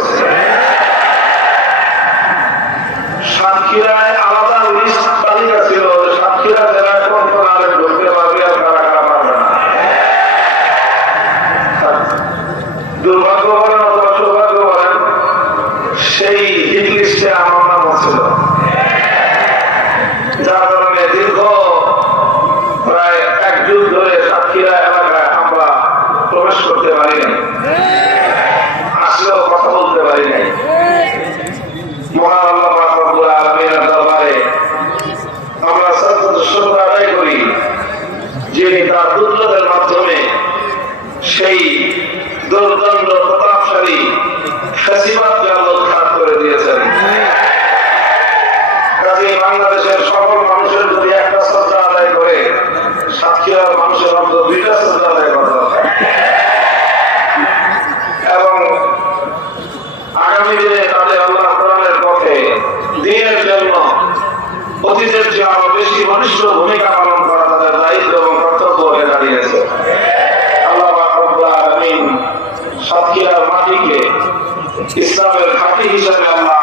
করছে। সাতক্ষীরায় আলাদা লিস্ট তালিকা ছিল, সাতক্ষীরা জেলায় কোন কোন আলেম ঢুকতে পারবে আর কারা কারা পারবে না। দুর্ভাগ্য বলেন অথবা সৌভাগ্য বলেন, সেই হিট লিস্টে আমার নাম ছিল, যার কারণে দীর্ঘ প্রায় এক যুগ ধরে সাতক্ষীরা এলাকায় আমরা প্রবেশ করতে পারি নাই, আসলেও কথা বলতে পারি নাই। মহান আল্লাহ পাক রব্বুল আলামিনের দরবারে আমরা শুকর আদায় করি, যিনি তার কুদরতের মাধ্যমে সেই দুর্দণ্ড প্রতাপশালী ফ্যাসিবাদকে আল্লাহ উৎখাত করে দিয়েছেন। কাজেই বাংলাদেশের সকল মানুষের যদি একটা শ্রদ্ধা আদায় করে, সাতক্ষীরার মানুষের মধ্যে দুইটা শ্রদ্ধা আদায় করা দরকার। এবং আগামী দিনে তাদের আল্লাহ কোরআনের পক্ষে দ্বীনের জন্য অতীতের চেয়ে আরো বেশি ঘনিষ্ঠ ভূমিকা পালন করা তাদের দায়িত্ব এবং কর্তব্য হয়ে দাঁড়িয়েছে। আল্লাহ রাব্বুল আলামিন সাতক্ষীরার মাটিকে ইসলামের ঘাঁটি হিসেবে আল্লাহ